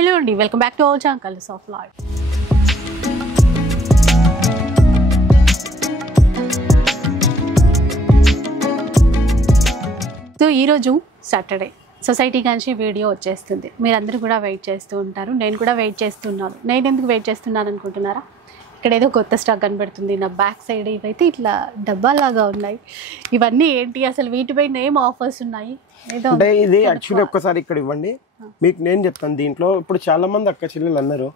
Hello and welcome back to our channel Colors of Life. So ఈరోజు Saturday society నుంచి video వచ్చేస్తుంది. మీరందరూ కూడా వెయిట్ చేస్తూ ఉంటారు, నేను కూడా వెయిట్ చేస్తున్నాను. నేను ఎందుకు వెయిట్ చేస్తున్నాను అనుకుంటున్నారా? ఇక్కడ ఏదో కొత్త స్టాక్ కనబడుతుంది. నా బ్యాక్ సైడ్ ఇవైతే ఇట్లా డబ్బాలాగా ఉన్నాయి. ఇవన్నీ ఏంటి అసలు? వీటిపైన ఏం ఆఫర్స్ ఉన్నాయి? అంటే ఇది యాక్చువల్లీ ఒక్కసారి ఇక్కడ ఇవ్వండి, మీకు నేను చెప్తాను. దీంట్లో ఇప్పుడు చాలా మంది అక్క చెల్లెలు అన్నారు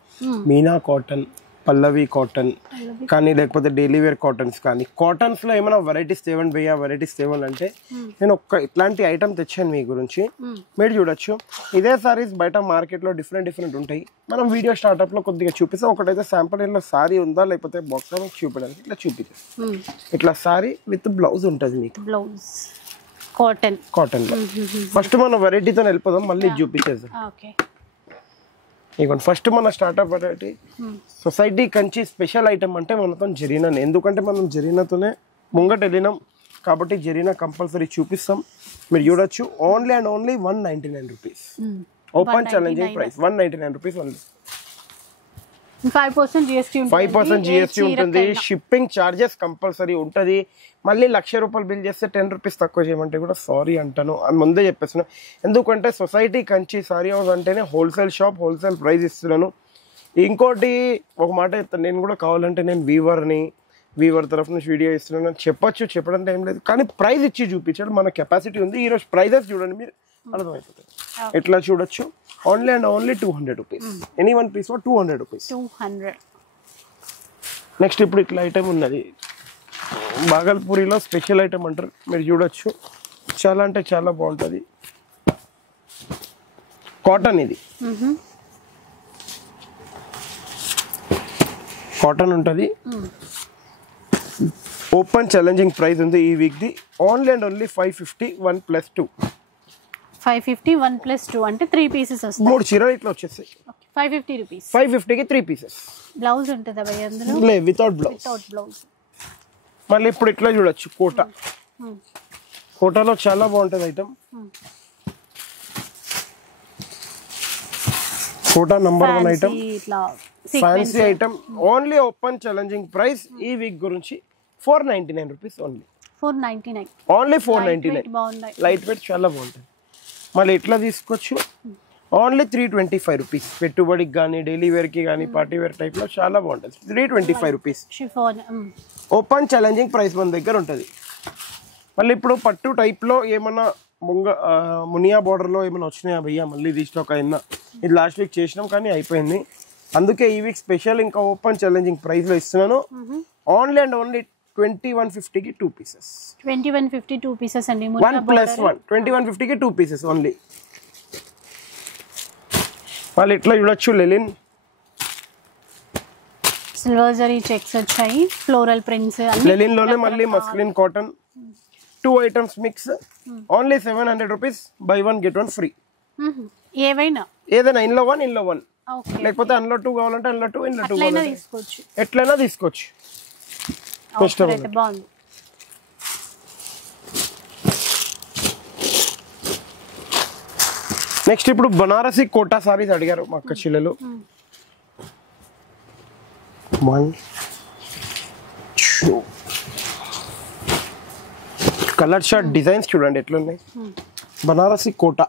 మీనా కాటన్, పల్లవి కాటన్ కానీ లేకపోతే డైలీ వేర్ కాటన్స్ కానీ కాటన్స్ లో ఏమైనా వెరైటీస్ తేవండి భయ్యా, వెరైటీస్ తేవండి అంటే నేను ఒక్క ఇట్లాంటి ఐటమ్ తెచ్చాను మీ గురించి. మీరు చూడొచ్చు ఇదే సారీస్ బయట మార్కెట్ లో డిఫరెంట్ ఉంటాయి. మనం వీడియో స్టార్ట్అప్ లో కొద్దిగా చూపిస్తాం. ఒకటైతే శాంపుల్ ఇంట్లో సారీ ఉందా లేకపోతే బాక్స్ లో చూపించడానికి ఇట్లా చూపిస్తాం. ఇట్లా సారీ విత్ బ్లౌజ్ ఉంటుంది మీకు, బ్లౌజ్ కాటన్ లో. ఫస్ట్ మనం వెరైటీతో వెళ్ళిపోదాం, మళ్ళీ చూపించేద్దాం. ఇక ఫస్ట్ మన startup variety society Kanchi special item అంటే మనతో జరీనా. ఎందుకంటే మనం జరీనాతోనే ముంగట వెళ్ళినాం కాబట్టి జరీనా కంపల్సరీ చూపిస్తాం. మీరు చూడొచ్చు only and only 199 rupees. Open challenging price 199 rupees only. 5% GST ఉంటుంది. షిప్పింగ్ చార్జెస్ కంపల్సరీ ఉంటుంది. మళ్ళీ 1,00,000 రూపాయలు బిల్ చేస్తే 10 రూపీస్ తక్కువ చేయమంటే కూడా సారీ అంటాను అని ముందే చెప్పేస్తున్నాను. ఎందుకంటే సొసైటీ కంచి సారీ హౌస్ అంటేనే హోల్సేల్ షాప్, హోల్సేల్ ప్రైస్ ఇస్తున్నాను. ఇంకోటి ఒక మాట చెప్తాను, నేను కూడా కావాలంటే నేను వీవర్ తరఫు నుంచి వీడియో ఇస్తున్నాను చెప్పొచ్చు, చెప్పడం ఏం లేదు. కానీ ప్రైస్ ఇచ్చి చూపించాడు, మన కెపాసిటీ ఉంది. ఈరోజు ప్రైజెస్ చూడండి, మీరు అర్థమైపోతుంది. ఎట్లా చూడొచ్చు only and only 200 rupees. Any one piece 200 rupees. Next ఇప్పుడు ఇట్లా ఐటమ్ ఉన్నది, బాగల్పూరిలో స్పెషల్ ఐటమ్ అంటారు. మీరు చూడొచ్చు చాలా అంటే చాలా బాగుంటుంది. కాటన్, ఇది కాటన్ ఉంటుంది. ఓపెన్ ఛాలెంజింగ్ ప్రైస్ ఉంది ఈ week the. Only and only 550 1+2. 550 1+2 అంటే 3 పీసెస్ వస్తాయి. 3 చీరలు ఇట్లా వచ్చేస్తాయి. 550 రూపీస్. 550కి 3 పీసెస్. బ్లౌజ్ ఉంటుందా భయ్య అందులో? లే, వితౌట్ బ్లౌజ్. మళ్ళీ ఇప్పుడు ఇట్లా చూడొచ్చు కోటాలో చాలా బాగుంటుంది item. Kota number 1 item, fancy item. Only open challenging price ఈ వీక్ గురించి 499 rupees only. 499 only 499. Light weight చాలా బాగుంటుంది. మళ్ళీ ఇట్లా తీసుకోవచ్చు ఓన్లీ 325 రూపీస్. పెట్టుబడికి కానీ డైలీ వేర్కి కానీ పార్టీ వేర్ టైప్లో చాలా బాగుంటుంది. 325 రూపీస్. ఓపెన్ ఛాలెంజింగ్ ప్రైస్ మన దగ్గర ఉంటుంది. మళ్ళీ ఇప్పుడు పట్టు టైప్లో ఏమన్నా మునియా బార్డర్లో ఏమైనా వచ్చినాయా భయ్యా? మళ్ళీ రీస్టాక్ అయినా, ఇది లాస్ట్ వీక్ చేసినాం కానీ అయిపోయింది. అందుకే ఈ వీక్ స్పెషల్ ఇంకా ఓపెన్ ఛాలెంజింగ్ ప్రైస్లో ఇస్తున్నాను. ఓన్లీ అండ్ ఓన్లీ 2150కి 2 పీసెస్. 2150 2 పీసెస్ అండి. 1+1 2150కి 2 పీసెస్ ఓన్లీ. వాళ్ళు ఇట్లా చూడొచ్చు లెలిన్, సిల్వర్ జరీ చెక్స్ వచ్చాయి, ఫ్లోరల్ ప్రింట్స్. లెలిన్ లోనే మళ్ళీ muslin cotton 2 items mix. Only 700 rupees. Buy 1 get 1 free. ఏదైనా ఇంట్లో 1 లేకపోతే అందులో 2 కావాలంటే అందులో 2 ఇంట్లో 2 ఎట్లయినా తీసుకోవచ్చు. నెక్స్ట్ ఇప్పుడు బనారసి కోటా సారీస్ అడిగారు మా అక్క చెల్లెలు. 1 2 కలర్ షార్ట్ డిజైన్స్ చూడండి ఎట్లున్నాయి. బనారసి కోటా,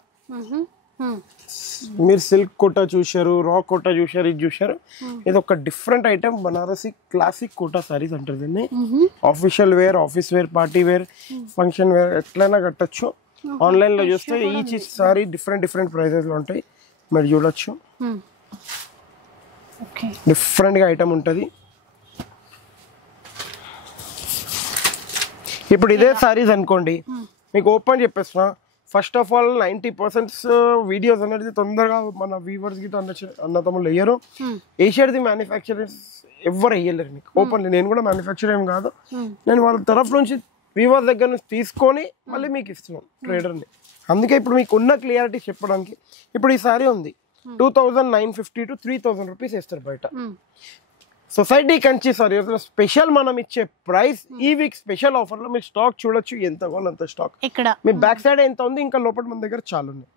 మీరు సిల్క్ కోటా చూశారు, రా కోటా చూశారు, ఇది చూశారు. ఇది ఒక different item. Banarasi classic Kota saris అంటారు దీన్ని. Official wear, office wear, party wear, function wear ఎట్లయినా కట్టచ్చు. ఆన్లైన్ లో చూస్తే ఈచ్ సారీ డిఫరెంట్ ప్రైజెస్ లో ఉంటాయి. మీరు చూడొచ్చు డిఫరెంట్ గా ఐటమ్ ఉంటుంది. ఇప్పుడు ఇదే సారీస్ అనుకోండి, మీకు ఓపెన్ చెప్పేస్తున్నా. ఫస్ట్ ఆఫ్ ఆల్ 90% వీడియోస్ అనేది తొందరగా మన వ్యూవర్స్ కి అన్నతమ్ములు వేయరు. ఏషియాది మ్యానుఫ్యాక్చరర్స్ ఎవరు వేయలేరు మీకు ఓపెన్. నేను కూడా మ్యానుఫ్యాక్చర్ ఏం కాదు, నేను వాళ్ళ తరఫు నుంచి వ్యూవర్స్ దగ్గర నుంచి తీసుకొని మళ్ళీ మీకు ఇస్తున్నాను ట్రేడర్ని. అందుకే ఇప్పుడు మీకు ఉన్న క్లియారిటీ చెప్పడానికి. ఇప్పుడు ఈ సారీ ఉంది 2950 to 3000 రూపీస్ వేస్తారు బయట. సొసైటీ కంచి సారీ స్పెషల్ మనం ఇచ్చే ప్రైస్ ఈ వీక్ స్పెషల్ ఆఫర్ లో మీరు స్టాక్ చూడొచ్చు, ఎంత కావాలి అంత స్టాక్. ఇక్కడ మీ బ్యాక్ సైడ్ ఎంత ఉంది, ఇంకా లోపల మన దగ్గర చాలా ఉన్నాయి,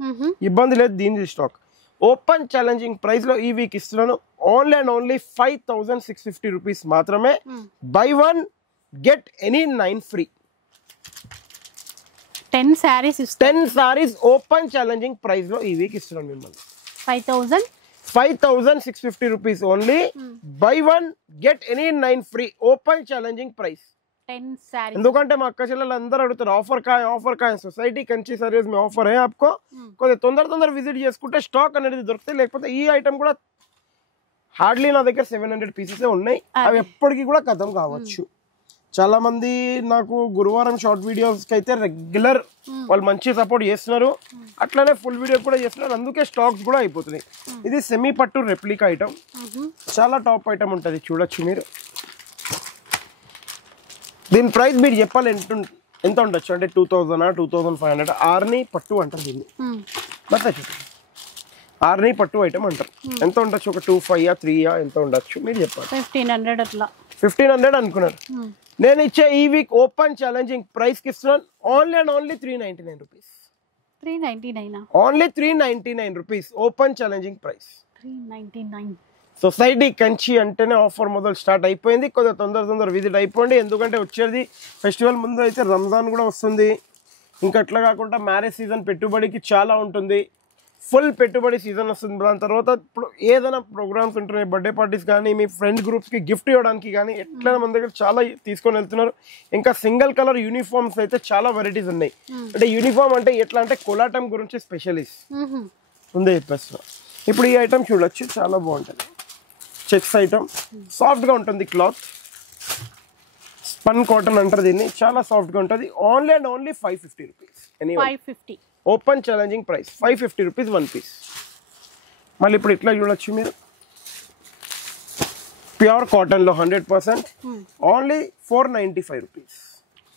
ఇబ్బంది లేదు. దీని స్టాక్ ఓపెన్ ఛాలెంజింగ్ ప్రైస్ లో ఈ వీక్ ఇస్తున్నాను ఓన్లీ అండ్ ఓన్లీ 5650 రూపీస్ మాత్రమే. Buy 1 get any 9 free. 10 sarees 10 sarees open challenging price లో ఈ వీక్ ఇస్తున్నాను మిమ్మల్ని 5650 rupees only. Buy 1 get any 9 free open challenging price. 10 sarees. ఎందుకంటే మా అక్క చెల్లెలు అందరూ అడుగుతారు ఆఫర్ కాయ సొసైటీ కంచి సర్వీస్ మీ ఆఫర్ है आपको కొద్దిగా తొందర విజిట్ చేసుకుంటే స్టాక్ అనేది దొరుకుతాయి. లేకపోతే ఈ ఐటమ్ కూడా హార్డ్లీ నా దగ్గర 700 పీసెస్ ఉన్నాయి. అవి ఎప్పటికీ కూడా ఖతం కావచ్చు. చాలా మంది నాకు గురువారం షార్ట్ వీడియోస్ కి అయితే రెగ్యులర్ వాళ్ళు మంచి సపోర్ట్ చేస్తున్నారు. అట్లానే ఫుల్ వీడియో కూడా చేస్తున్నారు. అందుకే స్టాక్స్ కూడా అయిపోతున్నాయి. ఇది సెమీ పట్టు రెప్లికా ఐటమ్. చాలా టాప్ ఐటమ్ ఉంటుంది, చూడొచ్చు మీరు. దీని ప్రైస్ మీరు చెప్పాలి ఎంత ఉండొచ్చు అంటే 2000 2500. ఆర్ని పట్టు అంటారు దీన్ని. ఆర్ని పట్టు ఐటమ్ అంటారు. ఎంత ఉండొచ్చు? ఒక 25 3 ఎంత ఉండొచ్చు మీరు చెప్పాలి. 1500 అట్లా. 1500 అనుకున్నారు. నేను ఇచ్చే ఈ వీక్ ఓపెన్ ఛాలెంజింగ్ ప్రైస్ కి ఇస్తున్నాను only and only 399 rupees. 399 only 399 rupees open challenging price. 399. Society Kanchi అంటేనే ఆఫర్ మొదలు స్టార్ట్ అయిపోయింది. కొద్దిగా తొందర విజిట్ అయిపోండి. ఎందుకంటే వచ్చేది ఫెస్టివల్ ముందు అయితే రంజాన్ కూడా వస్తుంది. ఇంకా అట్లా కాకుండా మ్యారేజ్ సీజన్ పెట్టుబడికి చాలా ఉంటుంది. ఫుల్ పెట్టుబడి సీజన్ వస్తుంది. దాని తర్వాత ఇప్పుడు ఏదైనా ప్రోగ్రామ్స్ ఉంటున్నాయి, బర్త్డే పార్టీస్ కానీ మీ ఫ్రెండ్ గ్రూప్స్కి గిఫ్ట్ ఇవ్వడానికి కానీ ఎట్లైనా మన దగ్గర చాలా తీసుకొని వెళ్తున్నారు. ఇంకా సింగిల్ కలర్ యూనిఫామ్స్ అయితే చాలా వెరైటీస్ ఉన్నాయి. అంటే యూనిఫామ్ అంటే ఎట్లా అంటే కోలాటం గురించి స్పెషలిస్ట్ ముందే చెప్పేస్తున్నా. ఇప్పుడు ఈ ఐటమ్ చూడొచ్చు, చాలా బాగుంటుంది. చెక్స్ ఐటమ్ సాఫ్ట్గా ఉంటుంది. క్లాత్ స్పన్ కాటన్ అంటారు దీన్ని. చాలా సాఫ్ట్గా ఉంటుంది. Only and only 550 rupees. 550 open challenging price 550 rupees 1 piece. మళ్ళీ ఇప్పుడు ఇట్లా చూడొచ్చు మీరు. ప్యూర్ కాటన్లో 100%. Only 495 rupees.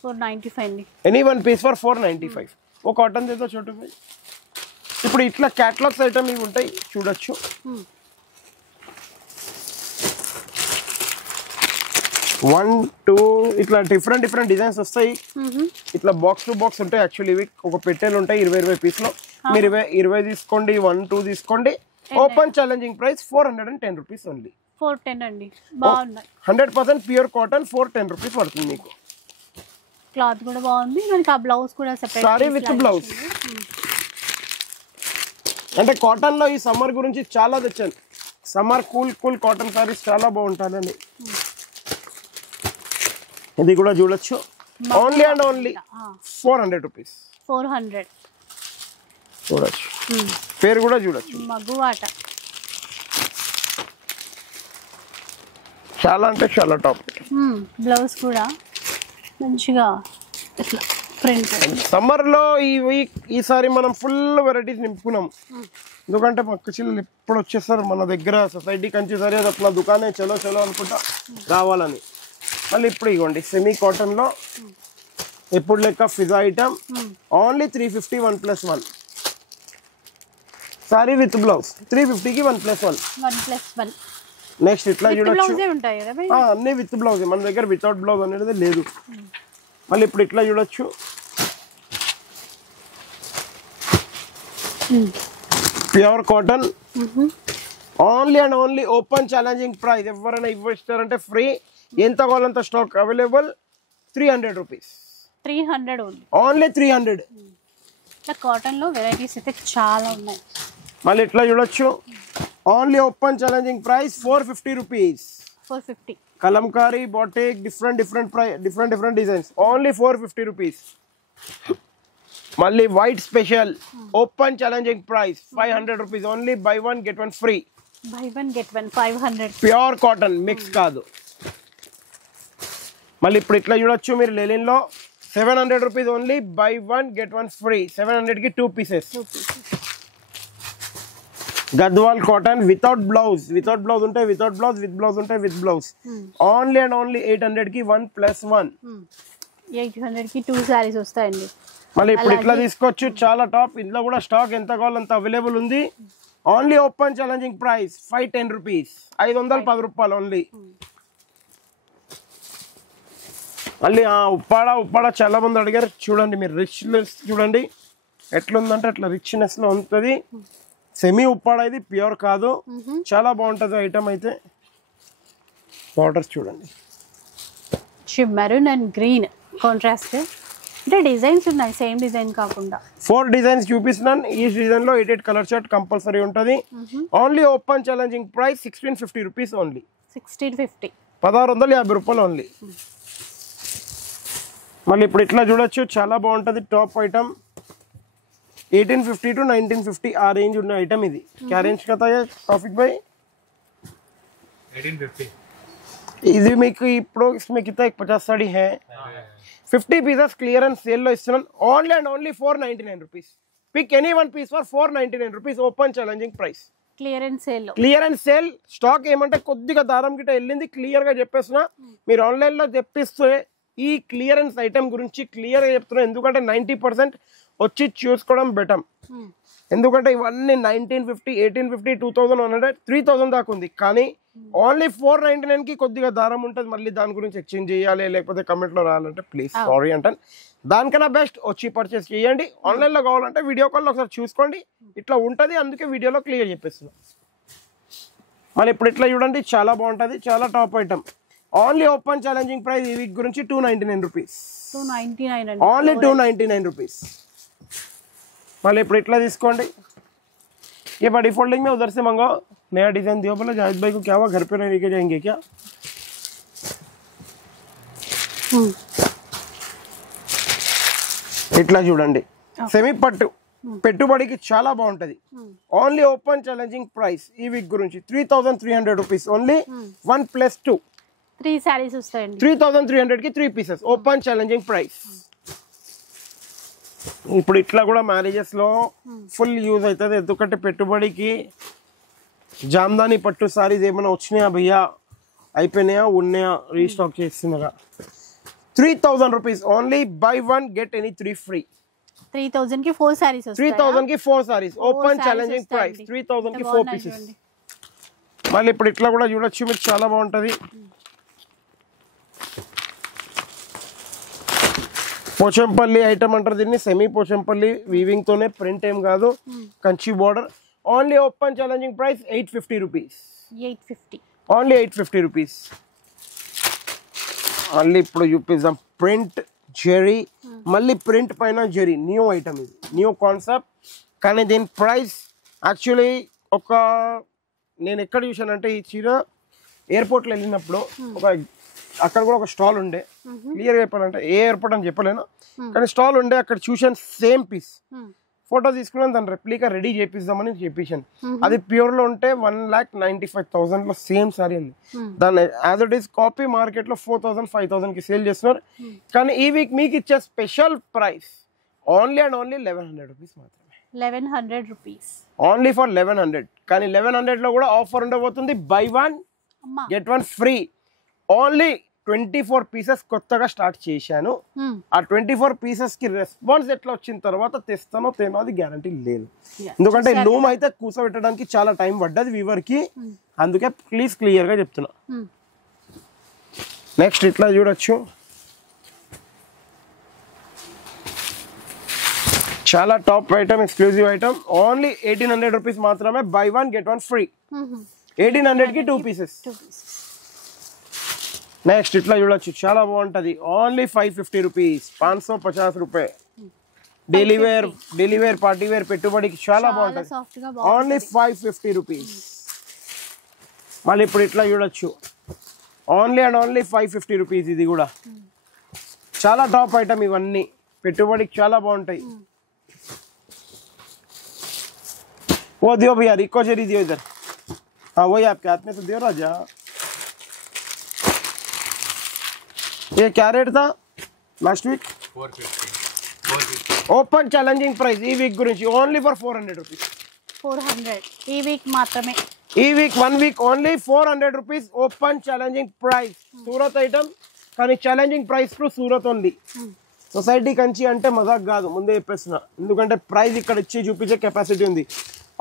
495. Any 1 piece for 495. ఓ కాటన్ ఏదో చోటు. ఇప్పుడు ఇట్లా క్యాటలాగ్స్ ఐటమ్ ఇవి ఉంటాయి, చూడొచ్చు. 1 2 ఇట్లా డిఫరెంట్ డిజైన్స్ వస్తాయి. ఇట్లా బాక్స్ టు బాక్స్ ఉంటాయి. యాక్చువల్లీ ఇవి ఒక పెట్టెలు ఉంటాయి 20 పీస్లో. మీరు 20 తీసుకోండి, 1 2 తీసుకోండి. Open challenging price 410 rupees only. 410 అండి. బాగున్నాయి. 100% ప్యూర్ కాటన్ 410 రూపీస్ పడుతుంది మీకు. క్లాత్ కూడా బాగుంది. మనకి ఆ బ్లౌజ్ కూడా సెపరేట్. Sorry with blouse. అంటే కాటన్ లో ఈ సమ్మర్ గురించి చాలా తెచ్చాను. సమ్మర్ కూల్ కాటన్ సారీస్ చాలా బాగుంటాయండి. ఇది కూడా చూడొచ్చు. Only and only 400 rupees. 400 చూడొచ్చు. పేరు కూడా చూడొచ్చు, మగువాట. చాలా అంటే చాలా టాప్. బ్లౌజ్ కూడా మంచిగా ఇట్లా ప్రింట్. సమ్మర్ లో ఈ వీక్ ఈసారి మనం ఫుల్ వెరైటీస్ నింపుకున్నాం. ఎందుకంటే మా అక్క చెల్లెలు ఎప్పుడు వచ్చేస్తారు మన దగ్గర సొసైటీ కంచి సరే అట్లా దుకాణే చలో అనుకుంటా రావాలని. మళ్ళీ ఇప్పుడు ఇవ్వండి సెమీ కాటన్ లో ఎప్పుడు లెక్క ఫిజా item. Only 350 1+1 sari with blouse. 350కి 1+1. నెక్స్ట్ ఇట్లా చూడొచ్చు. అన్ని విత్ బ్లౌజ్. మన దగ్గర వితౌట్ బ్లౌజ్ అనేది లేదు. మళ్ళీ ఇప్పుడు ఇట్లా చూడొచ్చు. Pure cotton. Only and only open challenging price. ఎవరైనా ఇవ్వస్తారంటే ఫ్రీ. ఎంత కావాలంత స్టాక్ అవైలబుల్. 300 రూపీస్. 300 ఓన్లీ 300. ఇట్లా కాటన్ లో వెరైటీస్ అయితే చాలా ఉన్నాయి. మళ్ళీ ఇట్లా చూడొచ్చు. Only open challenging price 450 rupees. 450. Kalamkari, batik, different designs. Only 450 rupees. మళ్ళీ white special open challenging price 500 rupees. Only buy 1 get 1 free. Buy 1 get 1 500. Pure cotton mix కాదు. మళ్ళీ ఇప్పుడు ఇట్లా చూడొచ్చు మీరు. లెలిన్ లో 700 rupees. Only buy 1 get 1 free. 700కి 2 pieces. Gadwal cotton without blouse. Without blouse ఉంటాయి, వితౌట్ బ్లౌజ్, విత్ బ్లౌజ్ ఉంటాయి, with blouse. Only and only 800కి 1+1. 800కి 2 సారీస్ వస్తాయండి. మళ్ళీ ఇప్పుడు ఇట్లా తీసుకోవచ్చు. చాలా టాప్. ఇందులో కూడా స్టాక్ ఎంత కావాలంత అవైలబుల్ ఉంది. Only open challenging price 510 rupees. 510 రూపాయలు ఓన్లీ. మళ్ళీ ఉప్పాడ చాలా మంది అడిగారు. చూడండి మీరు రిచ్నెస్ చూడండి ఎట్లుందంటే అట్లా రిచ్నెస్ లో ఉంటుంది. సెమీ ఉప్పాడ ఇది, ప్యూర్ కాదు. చాలా బాగుంటుంది ఐటమ్ అయితే. బార్డర్స్ చూడండి, మెరూన్ అండ్ గ్రీన్ కాంట్రాస్ట్. అంటే డిజైన్స్ ఉన్నాయి, సేమ్ డిజైన్ కాకుండా 4 డిజైన్స్ చూపిస్తున్నాను. ఈ డిజైన్ లో 8 కలర్ చార్ట్ కంపల్సరీ ఉంటుంది. Only open challenging price 1650 rupees only. 1650, 1650 రూపాయలు ఓన్లీ. మళ్ళీ ఇప్పుడు ఇట్లా చూడొచ్చు, చాలా బాగుంటుంది టాప్ ఐటమ్. 1850 to 1950 ఆ రేంజ్ ఉన్న ఐటమ్ ఇది. क्या रेंज का था ये टॉपिक भाई? 1850. ఇది మీకు ఇప్పుడు इसमें कितना 50 साड़ी है. 50 పీసెస్ క్లియరెన్స్ సేల్ లో ఇస్తున్నాను. Only and only 499 rupees. Pick any one piece for 499 rupees. Open challenging price. Clearance sale. Clearance sale. Stock ఏమంటే కొద్దిగా దారం గిట్ట వెళ్ళింది, క్లియర్ గా చెప్పేస్తున్నా. మీరు ఆన్లైన్ లో తెప్పిస్తే ఈ క్లియరెన్స్ ఐటమ్ గురించి క్లియర్ గా చెప్తున్నా. ఎందుకంటే 90% వచ్చి చూసుకోవడం బెటర్. ఎందుకంటే ఇవన్నీ 1950, 1850, 2100, 3000 దాకా ఉంది. కానీ ఓన్లీ 499 కి కొద్దిగా దారం ఉంటుంది. మళ్ళీ దాని గురించి ఎక్స్చేంజ్ చేయాలి, లేకపోతే కమెంట్ లో రాయాలంటే ప్లీజ్ సారీ అంటాను. దానికన్నా బెస్ట్ వచ్చి పర్చేస్ చేయండి. ఆన్లైన్ లో కావాలంటే వీడియో కాల్ లో ఒకసారి చూసుకోండి, ఇట్లా ఉంటుంది. అందుకే వీడియోలో క్లియర్ చెప్పేస్తున్నా. మళ్ళీ ఇప్పుడు ఇట్లా చూడండి, చాలా బాగుంటుంది, చాలా top item. Only open challenging price ఈ వీక్ గురించి 299 రూపీస్. 299 only 299 rupees. మళ్ళీ ఇప్పుడు ఇట్లా తీసుకోండి. ये बड़ी फोल्डिंग में उधर से मंगाओ. नया डिजाइन दियो. बोला जाहिद भाई को क्या हुआ, घर पे नहीं लेके जाएंगे क्या? ఇట్లా చూడండి, సెమీ పట్టు పెట్టుబడికి చాలా బాగుంటది. ఓన్లీ ఓపెన్ ఛాలెంజింగ్ ప్రైస్ ఈ వీక్ గురించి 3300 రూపీస్ ఓన్లీ. 1+2 3 సారీస్ వస్తాయండి. 3300 కి 3 పీసెస్. Open challenging price. ఇప్పుడు ఇట్లా కూడా మ్యారేజెస్ లో ఫుల్ యూజ్ అవుతుంది. ఎందుకంటే పెట్టుబడికి జామ్దాని పట్టు సారీస్ ఏమైనా వచ్చినాయా భయ్యా, అయిపోయినాయా, ఉన్నాయా, రీస్టాక్ చేస్తున్నారా. 3000 rupees only. Buy 1 get any 3 free. 3000 కి 4 సారీస్ వస్తాయి. 3000 కి 4 సారీస్. Open challenging price. 3000 కి 4 పీసెస్. మళ్ళీ ఇప్పుడు ఇట్లా కూడా చూడొచ్చు, మీకు చాలా బాగుంటది. పోచంపల్లి ఐటమ్ అంటారు దీన్ని. సెమీ పోచంపల్లి వీవింగ్ తోనే, ప్రింట్ ఏం కాదు. Kanchi border. Only open challenging price 850 rupees. 850 only 850 rupees. మళ్ళీ ఇప్పుడు చూపిద్దాం ప్రింట్ జెరీ. మళ్ళీ ప్రింట్ పైన జెరీ. న్యూ ఐటమ్ ఇది, న్యూ కాన్సెప్ట్. కానీ దీని ప్రైస్ యాక్చువల్లీ నేను ఎక్కడ చూసానంటే ఈ చీర ఎయిర్పోర్ట్లో వెళ్ళినప్పుడు అక్కడ కూడా ఒక స్టాల్ ఉండే. క్లియర్గా చెప్పాలంటే ఏ ఎయిర్పోర్ట్ అని చెప్పలేను, కానీ స్టాల్ ఉండే. అక్కడ చూసాను సేమ్ పీస్. ఫోటో తీసుకున్నాను, దాని రెప్లికా రెడీ చేపిద్దామని చేపించాను. అది ప్యూర్ లో ఉంటే 1,95,000 లో సేమ్ సారీ ఉంది. దాన్ని as it is copy market లో 4,000, 5,000 కి సేల్ చేస్తున్నారు. కానీ ఈ వీక్ మీకు ఇచ్చే special price only and only 1100 rupees మాత్రమే. 1100 రూపీస్ ఓన్లీ ఫర్ 1100. కానీ 1100 లో కూడా ఆఫర్ ఉండబోతుంది. By 1 get 1 free. Only 24 pieces కొత్తగా స్టార్ట్ చేశాను. ఆ 24 పీసెస్ కి రెస్పాన్స్ ఎట్లా వచ్చిన తర్వాత తెస్తానో తేనో అది గ్యారంటీ లేదు. ఎందుకంటే లూమ్ అయితే కూర్చోబెట్టడానికి చాలా టైం పడ్డది వీవర్ కి. అందుకే ప్లీజ్ క్లియర్ గా చెప్తున్నా. నెక్స్ట్ ఇట్లా చూడొచ్చు, చాలా top item, exclusive item. Only 1800 rupees మాత్రమే. Buy 1 get 1 free. 1800 కి 2 పీసెస్. నెక్స్ట్ ఇట్లా చూడొచ్చు, చాలా బాగుంటది. Only 550 rupees. 550 రూపాయ. డైలీ వేర్ పార్టీ వేర్ పెట్టుబడికి చాలా బాగుంటది. Only 550 rupees. మళ్ళీ ఇప్పుడు ఇట్లా చూడొచ్చు, ఓన్లీ అండ్ ఓన్లీ 550 రూపీస్. ఇది కూడా చాలా టాప్ ఐటమ్. ఇవన్నీ పెట్టుబడికి చాలా బాగుంటాయి. वो दियो भैया, रिको जेरी दियो इधर. हाँ वही आपके हाथ में तो दियो राजा. ये क्या रेट था last week? 450. Open challenging price ఈ వీక్ గురించి ఓన్లీ ఫర్ 400 రూపీస్. 400 ఈ వీక్ మాత్రమే. ఈ week 1 week only 400 rupees. Open challenging price. Surat item కానీ challenging price to Surat only. Society Kanchi అంటే మజాక్ కాదు, ముందే చెప్పేస్తున్నా. ఎందుకంటే ప్రైస్ ఇక్కడ ఇచ్చి చూపించే కెపాసిటీ ఉంది.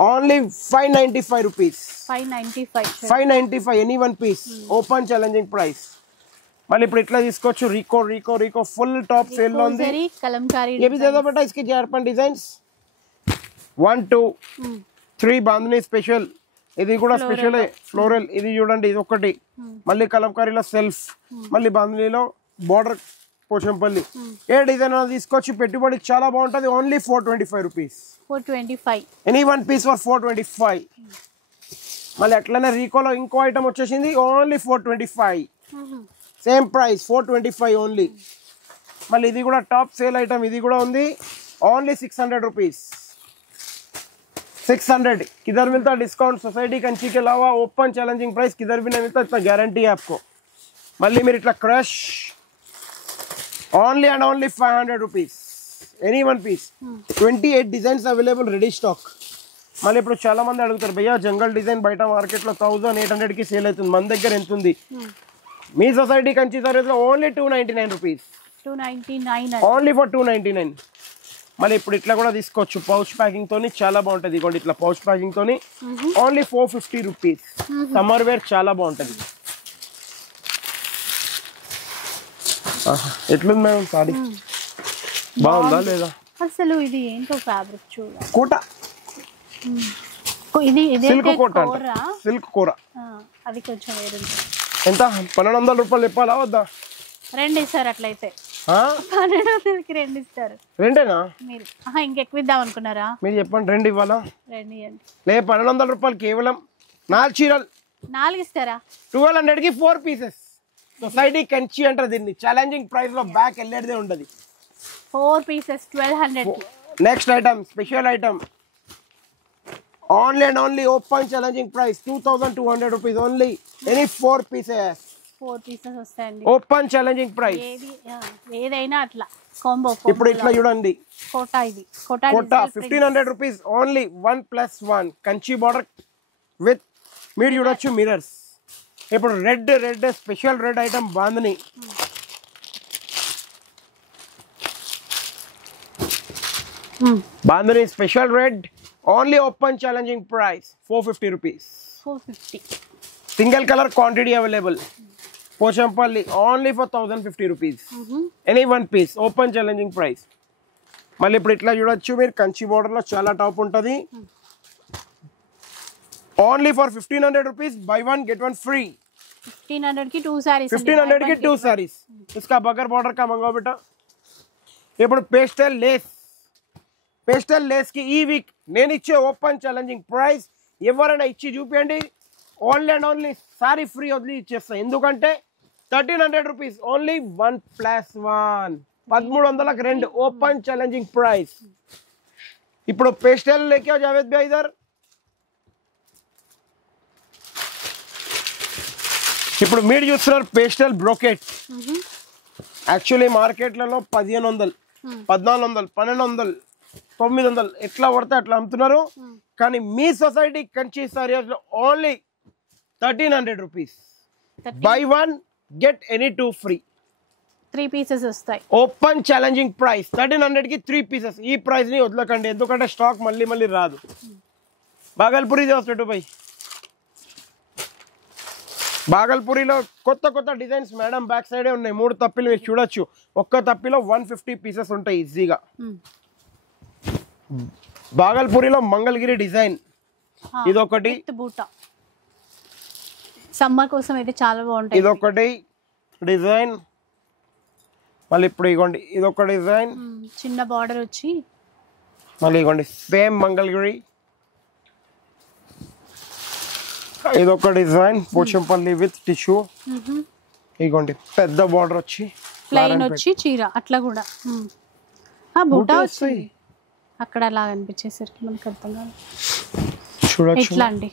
Only 595 rupees. 595 any 1 piece. Open challenging price. మళ్ళీ ఇప్పుడు ఇట్లా తీసుకోవచ్చు. రీకో ఫుల్ టాప్ సేల్ లో ఉంది. కలంకారీ ये भी दे दो बेटा, इसके झारखंड डिजाइन 1 2 3 బాంధనీ స్పెషల్, ఇది కూడా స్పెషల్ ఫ్లోరల్. ఇది చూడండి, ఇది ఒకటి. మళ్ళీ కలంకారీలో సెల్ఫ్, మళ్ళీ బాంధనీలో బార్డర్ పోచంపల్లి. ఏ డిజైన్ తీసుకొచ్చి పెట్టుబడికి చాలా బాగుంటది. Only 425 rupees. 425. Any one piece for 425. మళ్ళీ అట్లనే రీకోలో ఇంకో ఐటమ్ వచ్చేసింది, ఓన్లీ 425. Same price 425 only. మళ్ళీ ఇది కూడా టాప్ సేల్ ఐటమ్, ఇది కూడా ఉంది, ఓన్లీ 600 रुपीस. 600 किधर मिलता डिस्काउंट. सोसाइटी कंची के अलावा ओपन चैलेंजिंग प्राइस किधर भी नहीं मिलता, इतना गारंटी है आपको. मल्ली मेरी इट्ला crush only and only 500 rupees. Any one piece. 28 designs available ready stock. మళ్ళీ ఇప్పుడు చాలా మంది అడుగుతారు, భయ్యా జంగల్ డిజైన్ బయట మార్కెట్ లో 1800 కి సేల్ అవుతుంది, మన దగ్గర ఎంత ఉంది? మీ సొసైటీ కంచి సర్వీస్ లో ఓన్లీ 299 రూపీస్. 299 only for 299. మళ్ళీ ఇప్పుడు ఇట్లా కూడా తీసుకోవచ్చు, పౌచ్ ప్యాకింగ్ తోని చాలా బాగుంటది. ఇదిగోండి ఇట్లా పౌచ్ ప్యాకింగ్ తోని ఓన్లీ 450 రూపీస్. సమ్మర్ వేర్ చాలా బాగుంటది. ఎట్లుంది మేడం సారీ, బాగుందా లేదా? అసలు ఇది ఏంటో ఫ్యాబ్రిక్ చూడ, కోట ఇది ఇది సిల్క్ కోట, సిల్క్ కూర. అది కొంచెం వేరుంది. ఎంత 1200 రూపాయలు చెప్పాలా వద్దా? రెండు ఇస్తారు అట్లయితే. 1200కి రెండు ఇస్తారు. రెండేనా మీరు? ఇంకెక్కువ ఇద్దాం అనుకున్నారా? మీరు చెప్పండి, రెండు ఇవ్వాలా? రెండు ఇవ్వండి. లే 1200 రూపాయలు కేవలం 4 చీరలు. 4 ఇస్తారా? 1200 కి 4 పీసెస్. సొసైటీ కంచి అంటారు దీన్ని. ఛాలెంజింగ్ ప్రైస్ లో బ్యాక్ వెళ్ళేదే ఉండదు. 4 పీసెస్ 1200 కి. Next item, special item, only and only open challenging price 2200 rupees only. Any 4 pieces. 4 pieces వస్తాయండి. Open challenging price. ఏదైనా అట్లా కాంబో. ఇప్పుడు ఇట్లా చూడండి, కోటా. ఇది Kota 1500 rupees only. 1+1 Kanchi border with మీరు చూడొచ్చు మిరర్స్. ఇప్పుడు red special red item Bandhani. Bandhani special red only open challenging price 450 rupees. 450. Single colour quantity available. Pochampally only for 1050 rupees. Any one piece open challenging price. మళ్ళీ ఇప్పుడు ఇట్లా చూడొచ్చు మీరు, కంచి బోర్డర్ లో చాలా టాప్ ఉంటుంది. Only for 1500 rupees. Buy 1 get 1 free. 1500 की 2 साड़ीज. 1500 की 2 साड़ीज. इसका बगर बॉर्डर का मंगाओ बेटा. ఇప్పుడు పేస్టల్ లేస్ కి ఈ వీక్ నేను ఇచ్చే ఓపెన్ ఛాలెంజింగ్ ప్రైస్ ఎవరైనా ఇచ్చి చూపించండి, only and only sorry free వదిలి ఇచ్చేస్తా. ఎందుకంటే 1300 rupees only 1+1. 1300కి 2 open challenging price. ఇప్పుడు పేస్టల్ లేకే జావేద్ భాయ్ ఇదర్. ఇప్పుడు మీరు చూస్తున్నారు పేస్టల్ బ్రోకెట్. యాక్చువల్లీ మార్కెట్లలో 1500, 1400, 1200, 900 ఎట్లా పడితే అట్లా అమ్ముతున్నారు. కానీ మీ సొసైటీ కంచి సారీస్ లో only 1300 rupees. Buy 1 get any 2 free. 3 pieces వస్తాయి. ఓపెన్ ఛాలెంజింగ్ ప్రైస్ 1300 కి 3 పీసెస్. ఈ ప్రైస్ ని వదలకండి, ఎందుకంటే స్టాక్ మళ్ళీ రాదు. బాగల్పూరి వస్తాడు బై. బాగల్పూరిలో కొత్త డిజైన్స్ మేడం బ్యాక్ సైడే ఉన్నాయి. 3 తప్పిలు మీరు చూడొచ్చు. ఒక్క తప్పిలో 150 పీసెస్ ఉంటాయి ఈజీగా. బాగల్పూరిలో మంగళగిరి డిజైన్ ఇదొకటి. సమ్మర్ కోసం అయితే చాలా బాగుంటాయి. ఇదొకటి డిజైన్. మళ్ళీ ఇప్పుడు ఇగోండి ఇదొక డిజైన్, చిన్న బార్డర్ వచ్చి. మళ్ళీ ఇగోండి సేమ్ మంగళగిరి. ఇదొక డిజైన్ పోచంపల్లి విత్ టిష్యూ. ఇగోండి పెద్ద బార్డర్ వచ్చి ప్లెయిన్ వచ్చి చీర అట్లా కూడా. బూటా వస్తాయి అక్కడ అలా అనిపించేసరికి మనకు అర్థం కాదు. చూడొచ్చు ఇట్లా అండి.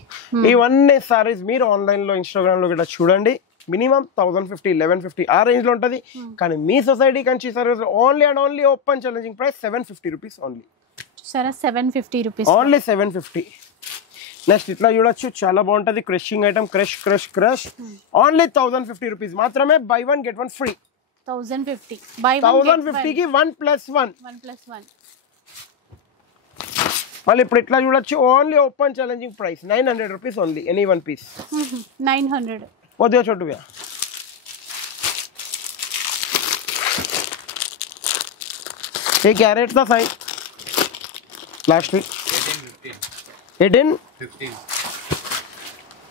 ఇవన్నీ సారీస్ మీరు ఆన్లైన్ లో ఇన్స్టాగ్రామ్ లో కూడా చూడండి. మినిమం 1050, 1150 ఆ రేంజ్ లో ఉంటది. కానీ మీ society Kanchi service only and only open challenging price 750 rupees only. సరే 750 రూపీస్ ఓన్లీ 750. నెక్స్ట్ ఇట్లా చూడొచ్చు, చాలా బాగుంటది. Crushing item, crush only 1050 rupees మాత్రమే. Buy 1 get 1 free. 1050 కి 1+1. 1+1. మళ్ళీ ఇప్పుడు ఇట్లా చూడొచ్చు, only open challenging price 900 rupees only. Any one piece 900. వద్దు చోటు భయ్యా. ये क्या रेट था साइज लास्ट वीक? 15.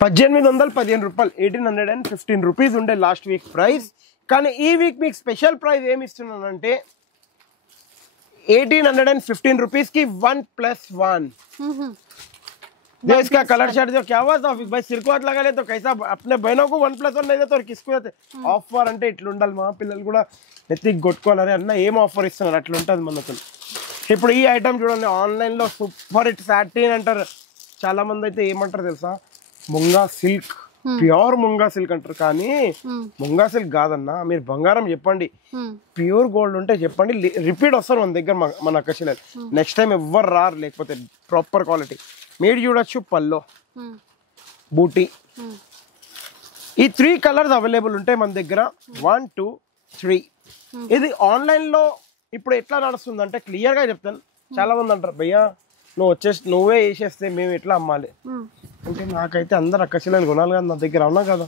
1815 రూపాయలు, 1815 రూపీస్ ఉండే లాస్ట్ వీక్ ప్రైస్. కానీ ఈ వీక్ మీకు స్పెషల్ ప్రైస్ ఏమి ఇస్తున్నానంటే 1815 रुपीज की 1+1। जो इसका कलर शर्ट जो क्या हुआ था भाई, सिर को हाथ लगा ले तो कैसा अपने बहनों को 1+1 नहीं देते और किसको देते? ఆఫర్ అంటే ఇట్లుండాలి. మా పిల్లలు కూడా నెత్తికి కొట్టుకోవాలి, అన్న ఏం ఆఫర్ ఇస్తున్నారు అట్లుంటుంది మనతో. ఇప్పుడు ఈ ఐటమ్ చూడండి, ఆన్లైన్ లో సూపర్ హిట్ సాటిన్ అంటారు, చాలా మంది అయితే ఏమంటారు తెలుసా, munga silk, pure munga silk అంటారు. కానీ ముంగా సిల్క్ కాదన్నా, మీరు బంగారం చెప్పండి, ప్యూర్ గోల్డ్ ఉంటే చెప్పండి, రిపీట్ వస్తారు మన దగ్గర, మన అక్కచెల్లెలు. నెక్స్ట్ టైం ఎవ్వరు రారు, లేకపోతే ప్రాపర్ క్వాలిటీ. మీరు చూడొచ్చు పల్లో బూటీ, ఈ 3 కలర్స్ అవైలబుల్ ఉంటాయి మన దగ్గర, 1 2 3. ఇది ఆన్లైన్ లో ఇప్పుడు ఎట్లా నడుస్తుంది అంటే క్లియర్ గా చెప్తాను. చాలా మంది అంటారు భయ్యా నువ్వే వేసేస్తే మేము ఎట్లా అమ్మాలి అంటే, నాకైతే అందరు అక్కచెల్లెలు కొనాలి కదా నా దగ్గర, అవునా కదా.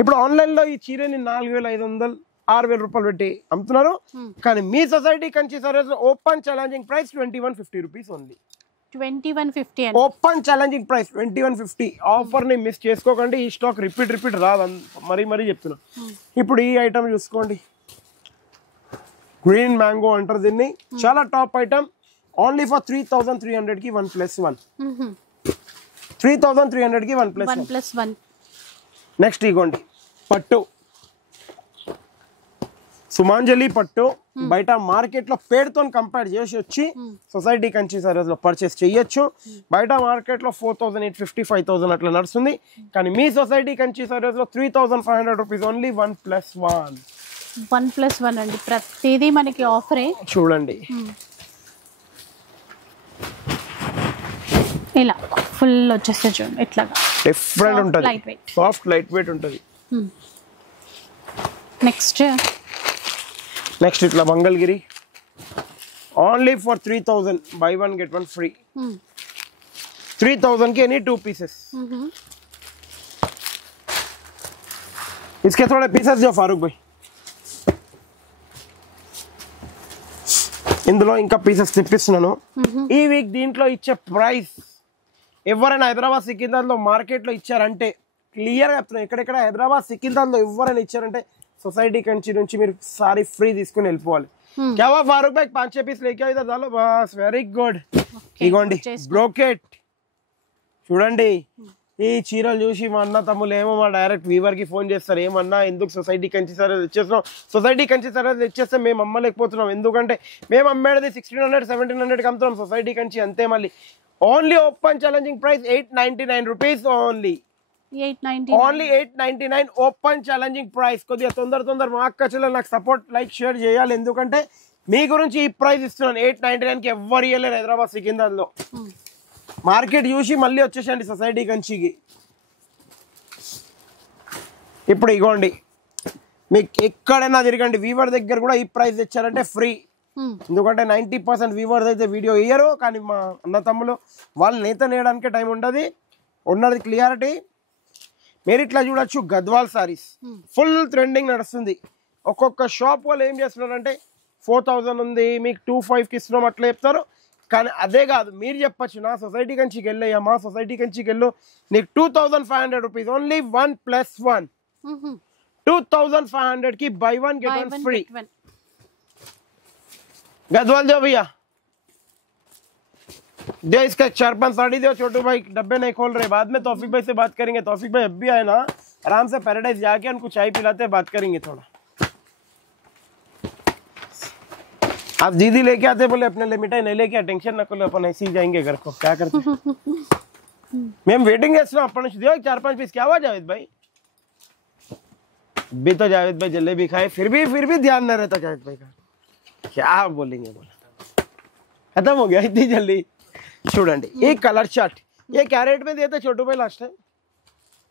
ఇప్పుడు ఆన్లైన్ లో ఈ చీరని 4500 6000 రూపాయలు పెట్టి అమ్ముతున్నారు. కానీ మీ society Kanchi service open challenging price 2150 rupees only. 2150 open challenging price 2150. Offer ని మిస్ చేసుకోకండి, ఈ స్టాక్ రిపీట్ రాదు, మరీ చెప్తున్నా. ఇప్పుడు ఈ ఐటమ్ చూసుకోండి, గ్రీన్ మ్యాంగో అంటారు దీన్ని, చాలా టాప్ ఐటమ్. ఓన్లీ ఫర్ 3300 కి 1+1. 3300 కి 1+1. నెక్స్ట్ ఇగోండి పట్టు, సుమాంజలి పట్టు. బయట మార్కెట్ లో పేరుతో కంపేర్ చేసి వచ్చి సొసైటీ కంచి సర్వీస్ లో పర్చేస్ చేయొచ్చు. బయట మార్కెట్ లో 4850 5000 అట్లా నడుస్తుంది. కానీ మీ సొసైటీ కంచి సర్వీస్ లో 3500 రూపీస్ ఓన్లీ 1+1. 1+1 అండి, ప్రతిదీ మనకి ఆఫరే. చూడండి ఇలా ఫుల్ వచ్చేస్తే చూడండి, ఇట్లాగా డిఫరెంట్ ఉంటుంది, సాఫ్ట్ లైట్ వెయిట్ ఉంటుంది. నెక్స్ట్ ఇట్లా Mangalagiri, only for 3000, buy 1 get 1 free. 3000 की एनी 2 पीसेस. इसके थोड़े पीसेस जो फारूक भाई, ఇందులో ఇంకా పీసెస్ తెప్పిస్తున్నాను. ఈ వీక్ దీంట్లో ఇచ్చే ప్రైస్ ఎవరైనా హైదరాబాద్ సికింద్రాబాద్లో మార్కెట్లో ఇచ్చారంటే, క్లియర్గా చెప్తున్నాను, ఎక్కడెక్కడ హైదరాబాద్ సికింద్రాబాద్లో ఎవరైనా ఇచ్చారంటే సొసైటీ కంచి నుంచి మీరు సారీ ఫ్రీ తీసుకుని వెళ్ళిపోవాలి. क्या हुआ फारूक भाई, 5-6 पीस लेके इधर डालो बस. Very good. ఇగోండి బ్రోకెట్ చూడండి. ఈ చీరలు చూసి మా అన్న తమ్ములు ఏమో మా డైరెక్ట్ వీవర్ కి ఫోన్ చేస్తారు, ఏమన్నా ఎందుకు సొసైటీ కంచి సర్వీస్ ఇచ్చేస్తున్నాం, సొసైటీ కంచి సర్వీస్ ఇచ్చేస్తే మేము అమ్మలేకపోతున్నాం, ఎందుకంటే మేము అమ్మేది 1600 1700 అమ్ముతున్నాం సొసైటీ కంచి అంతే. మళ్ళీ only open challenging price 899 rupees only. 899 open challenging price. కొద్దిగా తొందర మా అక్క చెల్లెలు నాకు సపోర్ట్, లైక్ షేర్ చేయాలి, ఎందుకంటే మీ గురించి ఈ ప్రైస్ ఇస్తున్నాను. 899 కి ఎవ్వరు ఇవ్వలేరు హైదరాబాద్ సికింద్రాబాద్ లో. మార్కెట్ చూసి మళ్ళీ వచ్చేసండి సొసైటీ కంచికి. ఇప్పుడు ఇగోండి, మీకు ఎక్కడైనా తిరగండి, వీవర్ దగ్గర కూడా ఈ ప్రైస్ ఇచ్చారంటే ఫ్రీ. ఎందుకంటే 90% వీవర్స్ అయితే వీడియో ఇయ్యరు, కానీ మా అన్న తమ్ములు వాళ్ళు నేత నేయడానికే టైం ఉండదు. ఉన్నది క్లియారిటీ. మీరు ఇట్లా చూడొచ్చు, గద్వాల్ సారీస్ ఫుల్ ట్రెండింగ్ నడుస్తుంది. ఒక్కొక్క షాప్ వాళ్ళు ఏం చేస్తున్నారంటే 4000 ఉంది మీకు 2500 ఇస్తున్నాం అట్లా చెప్తారు. కానీ అదే కాదు, మీరు చెప్పచ్చు నా సొసైటీ కంచికి వెళ్ళయ్యా, మా సొసైటీ కంచికి వెళ్ళు, నీకు 2500 రూపీస్ ఓన్లీ 1+1. 2500 की buy 1 get 1 free. गदवाल जाओ भैया, दे इसका 4-5 साड़ी दो छोटू भाई, डब्बे नहीं खोल रहे, बाद में तौफीक भाई से बात करेंगे. तौफीक भाई अब भी आए ना, आराम से पैराडाइज जाके उनको चाय पिलाते बात करेंगे थोड़ा. आप दीदी लेके आते बोले अपने लिए मिठाई नहीं लेके, टेंशन न करो, अपन ऐसे ही जाएंगे घर को. क्या करते मैम वेटिंग है अपन दियो 4-5 पीस. क्या हुआ जावेद भाई, भी तो जावेद भाई जलेबी खाए, फिर भी ध्यान न रहता जावेद भाई का. क्या बोलेंगे, बोला खत्म हो गया इतनी जल्दी. చూడండి ఈ కలర్ చార్ట్, ये क्या रेट में दिए थे छोटू भाई लास्ट टाइम?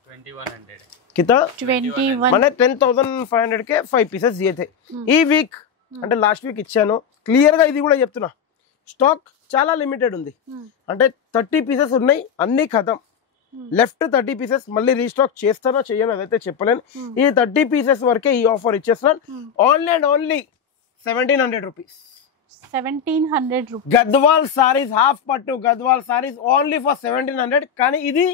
2100 कितना? 21. मैंने 10500 के 5 పీసెస్ दिए थे. ఈ వీక్ అంటే లాస్ట్ వీక్ ఇచ్చాను. క్లియర్ గా ఇది కూడా చెప్తున్నా, స్టాక్ చాలా లిమిటెడ్ ఉంది. అంటే 30 పీసెస్ ఉన్నాయి, అన్ని ఖతం. లెఫ్ట్ 30 పీసెస్ మళ్ళీ రీస్టాక్ చేస్తానో చెయ్యను అదైతే చెప్పలేను. ఈ 30 పీసెస్ వరకే ఈ ఆఫర్ ఇచ్చేస్తున్నాను. Only and only 1700 rupees. 1700 rupees. Gadwal saris half పట్టు గద్వాల్ సారీస్ ఓన్లీ ఫర్ 1700. కానీ ఇది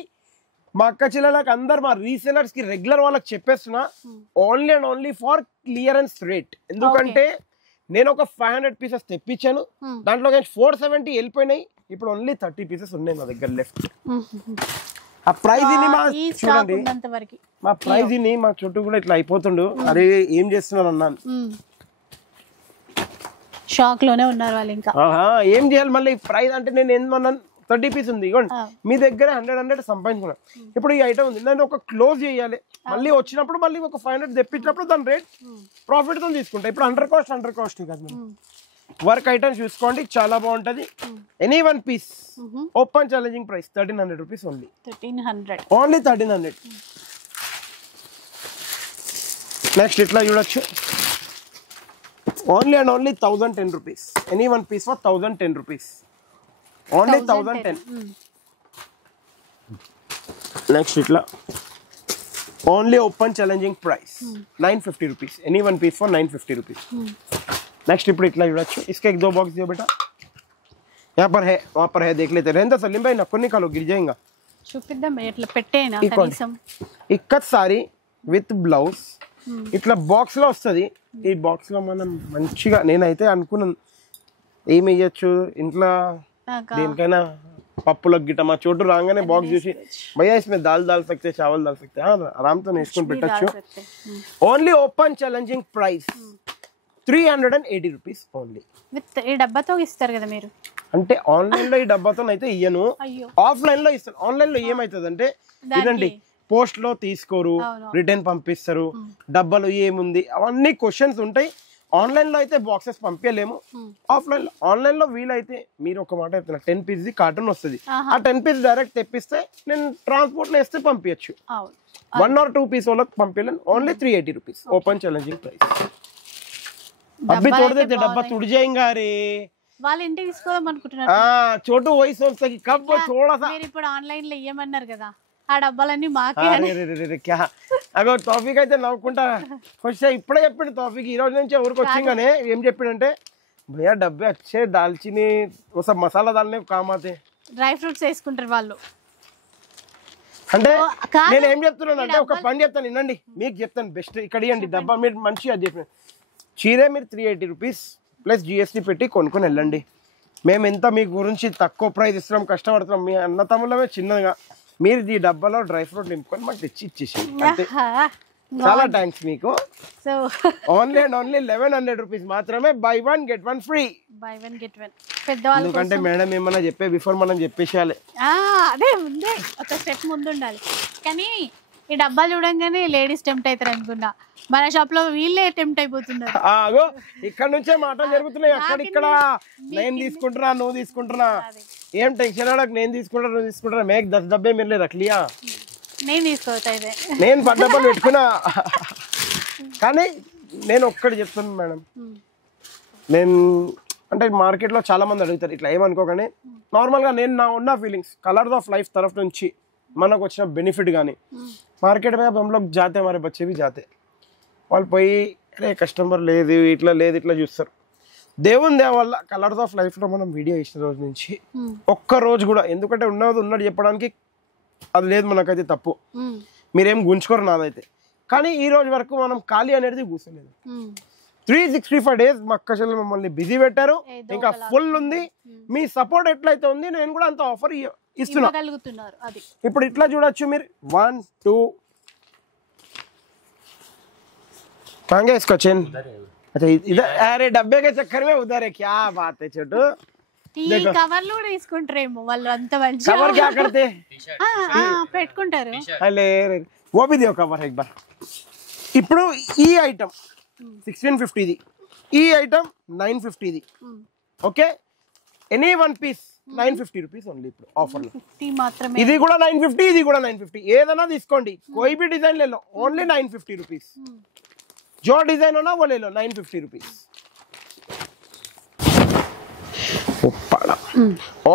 మా అక్క చెల్లెలకు అందరు మా రీసెలర్స్ కి రెగ్యులర్ వాళ్ళకి చెప్పేస్తున్నా only and only for clearance rate. ఎందుకంటే నేను ఒక 500 పీసెస్ తెప్పించాను, దాంట్లో 470 వెళ్ళిపోయినాయి. ఇప్పుడు ఓన్లీ 30 పీసెస్ ఉన్నాయి మా దగ్గర లెఫ్ట్. ఆ ప్రైజ్ ని మా చూడండి, మా ప్రైజ్ ని మా చుట్టూ కూడా ఇట్లా అయిపోతుండు. అరే ఏం చేస్తున్నారు అన్నాను, షాక్ లోనే ఉన్నారు వాళ్ళు. ఇంకా ఏం చేయాలి మళ్ళీ ప్రైస్ అంటే నేను ఏమన్నాను 30 పీస్ ఉంది ఇవ్వండి, మీ దగ్గర 100 సంపాదించుకున్నాను. ఇప్పుడు ఈ ఐటమ్ ఉంది, నేను ఒక క్లోజ్ చేయాలి, మళ్ళీ వచ్చినప్పుడు మళ్ళీ ఒక 500 తెప్పించినప్పుడు దాని రేట్ ప్రాఫిట్ తో తీసుకుంటా. ఇప్పుడు అండర్ కాస్ట్ కదా. వర్క్ ఐటమ్స్ చూసుకోండి, చాలా బాగుంటది. Any one piece open challenging price 1300 rupees only. 1300. Next ఇట్లా చూడొచ్చు, only and only 1010 rupees. Any one piece for 1010 rupees only 1010. Next ఇట్లా only open challenging price 950 rupees. Any one piece for 950 rupees. Next ఇప్పుడు ఇట్లా చూడొచ్చు, इसके एक दो box दियो बेटा, यहाँ पर है वहाँ पर है, देख लेते रहने तो सलीम भाई नक्को निकालो गिर जाएगा. చూపిద్దాం ఇట్లా పెట్టేనా కనీసం. ఇక్కత్ సారీ విత్ బ్లౌజ్ ఇట్లా బాక్స్ లో వస్తుంది. ఈ బాక్స్ లో మనం మంచిగా నేనైతే అనుకున్నాను ఏమి వేయచ్చు ఇంట్లో దేనికైనా పప్పులకు గిట్ట. మా చోటు రాగానే బాక్స్ చూసి భయ్యా इसमें दाल डाल सकते चावल डाल सकते आराम तो వేసుకొని పెట్టచ్చు. Only open challenging price 380 rupees only. With ఈ డబ్బాతో ఇస్తారు కదా మీరు. అంటే ఆన్లైన్ లో ఈ డబ్బాతో అయితే ఇయ్యను, ఆఫ్లైన్ లో ఇస్తాను. ఆన్లైన్ లో ఏమైతుంది అంటే ఇదండి పోస్ట్ లో తీసుకోరు, రిటర్న్ పంపిస్తారు, డబ్బాలు ఏముంది అవన్నీ క్వశ్చన్స్ ఉంటాయి. ఆన్లైన్ లో అయితే బాక్సెస్ పంపించలేము. ఆన్లైన్ లో వీలైతే మీరు ఒక మాట చెప్తున్నా 10 పీస్ కార్టూన్ వస్తుంది, ఆ 10 పీస్ డైరెక్ట్ తెప్పిస్తే నేను ట్రాన్స్పోర్ట్ లో వేస్తే పంపించచ్చు. 1 or 2 పీస్ వాళ్ళకి పంపించలేను. Only 380 rupees open challenging price. అబ్బి తోड़ देते डब्बा टूट जाएगा रे. వాళ్ళ ఇంటికి తీసుకోదాం అనుకుంటున్నారు. छोटू वही सोचता कि कब थोड़ा सा. మీరు ఇప్పుడు ఆన్లైన్ లో ఇయ్యమన్నారు కదా, ఆ డబ్బాలన్నీ మాకే. క్యా అగో టాపిక్ అయితే నవ్వుకుంటా కొంచెం ఇప్పుడే చెప్పిండు టాపిక్. ఈ రోజు నుంచి ఊరికి వచ్చింగానే ఏం చెప్పిండంటే భయ్యా డబ్బే అచ్చే దాల్చిని ఒక మసాలా దాల్నే కామాతే డ్రై ఫ్రూట్స్ వేసుకుంటారు వాళ్ళు. అంటే నేను ఏం చెప్తున్నాను అంటే ఒక పని చెప్తాను వినండి, మీకు చెప్తాను బెస్ట్ ఇక్కడ ఇవ్వండి డబ్బా. మీరు మంచిగా చెప్పిన చీరే మీరు 380 రూపీస్ ప్లస్ జిఎస్టీ పెట్టి కొనుక్కొని వెళ్ళండి. మేము ఎంత మీ గురించి తక్కువ ప్రైస్ ఇస్తున్నాం, కష్టపడుతున్నాం. మీ అన్న తమ్ముళ్ళమే చిన్నగా మీరు ఈ డబ్బాలో డ్రై ఫ్రూట్ నింపుకొని మాకు తెచ్చి ఇచ్చేసేయండి అంతే. చాలా థ్యాంక్స్ మీకు. So only and only 1100 rupees మాత్రమే. Buy 1 get 1 free. పెద్దవాళ్ళు ఎందుకంటే మేడం ఏమన్నా చెప్పే బిఫోర్ మనం చెప్పేసేయాలి. అదే ముందే ఒక స్టెప్ ముందు ఉండాలి. కానీ ఈ డబ్బాలు చూడంగానే లేడీస్ టెంప్ట్ అవుతారు అనుకున్నా, మన షాప్ లో వీళ్ళే టెంప్ట్ అయిపోతున్నారు. ఇక్కడ నుంచే మాటలు జరుగుతున్నాయి. అక్కడ నేను తీసుకుంటున్నా నువ్వు తీసుకుంటున్నా ఏం టెన్షన్ అడగ, నేను తీసుకుంటా నువ్వు తీసుకుంటున్నా. మేక్ 10 డబ్బే మీరు రఖలియా, నేను తీసుకోవచ్చా అయితే నేను 10 డబ్బాలు పెట్టుకున్నా. కానీ నేను ఒక్కటి చెప్తాను మేడం, నేను అంటే మార్కెట్ లో చాలా మంది అడుగుతారు ఇట్లా ఏమనుకోగానే నార్మల్ గా నేను నా ఉన్న ఫీలింగ్స్ కలర్స్ ఆఫ్ లైఫ్ తరఫు నుంచి మనకు వచ్చిన బెనిఫిట్ కానీ మార్కెట్ में हम लोग जाते हमारे बच्चे भी जाते వాళ్ళు పోయి అరే కస్టమర్ లేదు ఇట్లా లేదు ఇట్లా చూస్తారు. దేవుని దేవ వల్ల కలర్స్ ఆఫ్ లైఫ్ లో మనం వీడియో ఇచ్చిన రోజు నుంచి ఒక్క రోజు కూడా, ఎందుకంటే ఉన్నది చెప్పడానికి అది లేదు మనకైతే తప్పు, మీరేం గుంజుకోరు నాదైతే. కానీ ఈ రోజు వరకు మనం ఖాళీ అనేది కూర్చోలేదు. 365 days మా అక్క చెల్లెలు మమ్మల్ని బిజీ పెట్టారు, ఇంకా ఫుల్ ఉంది. మీ సపోర్ట్ ఎట్లయితే ఉంది నేను కూడా అంత ఆఫర్ ఇస్తున్నా. ఇప్పుడు ఇట్లా చూడొచ్చు మీరు 1 2 महंगे इसका चेन. अच्छा इधर अरे डब्बे के चक्कर में उधर है. क्या बात है छोटू. ఈ కవర్లు కూడా తీసుకుంటారేమో వాళ్ళు, అంత మంచి कवर क्या करते పెట్టుకుంటారు. अरे वो भी दियो कवर एक बार. ఇప్పుడు ఈ ఐటమ్ 1650 ది, ఈ ఐటమ్ 950 ది. Okay any one piece 950 rupees only ఇప్పుడు ఆఫర్ లో. ఇది కూడా 950, ఇది కూడా 950, ఏదైనా తీసుకోండి. कोई भी डिजाइन ले लो ओनली 950 रुपीस. जो डिजाइन हो ना वो ले लो 950 rupees.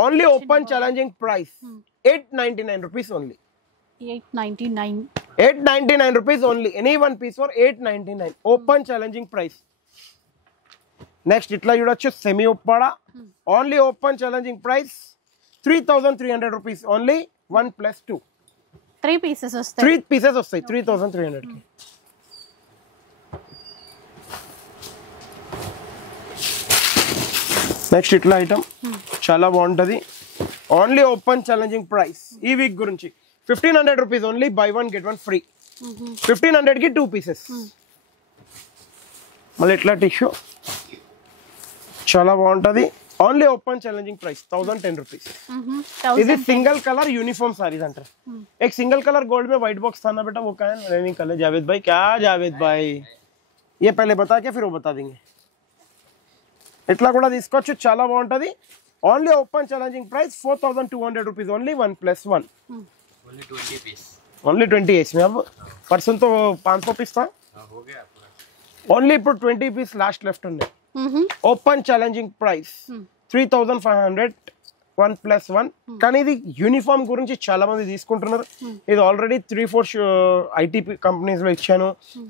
Only open challenging price 899 rupees only. 899 rupees only. Any one piece for 899. Open challenging price. Next ఇట్లా చూడొచ్చు semi Uppada only open challenging price 3,300 rupees only 1+2 3 pieces వస్తాయి 3 పీసెస్ వస్తాయి 3,300 కి. నెక్స్ట్ ఇట్లా ఐటమ్ చాలా బాగుంటుంది ఓన్లీ ఓపెన్ ఛాలెంజింగ్ ప్రైస్ ఈ week గురించి 1,500 rupees only buy 1 get 1 free 1,500 కి 2 పీసెస్. మళ్ళీ ఇట్లా టిష్యూ చాలా బాగుంటుంది only open challenging price 1,010 rupees. ఇది సింగిల్ कलर यूनिफॉर्म साड़ीज अंटर. एक सिंगल कलर गोल्ड में व्हाइट बॉक्स था ना बेटा, वो क्या है रेनिंग कलर. जावेद भाई क्या जावेद भाई ये पहले बता के फिर वो बता देंगे. ఇట్లా కూడా తీసుకోవచ్చు చాలా బాగుంటది only open challenging price 4,200 rupees only 1+1 only 20 piece only 20 इसमें अब परसों तो 500 पीस था हो गया पूरा. ओनली ఇప్పుడు 20 పీస్ లాస్ట్ లెఫ్ట్ ఉంది. Open challenging price 3,500 1+1. కానీ ఇది యూనిఫామ్ గురించి చాలా మంది తీసుకుంటున్నారు. ఇది ఆల్రెడీ 3-4 ఐటీ కంపెనీస్ లో ఇచ్చాను,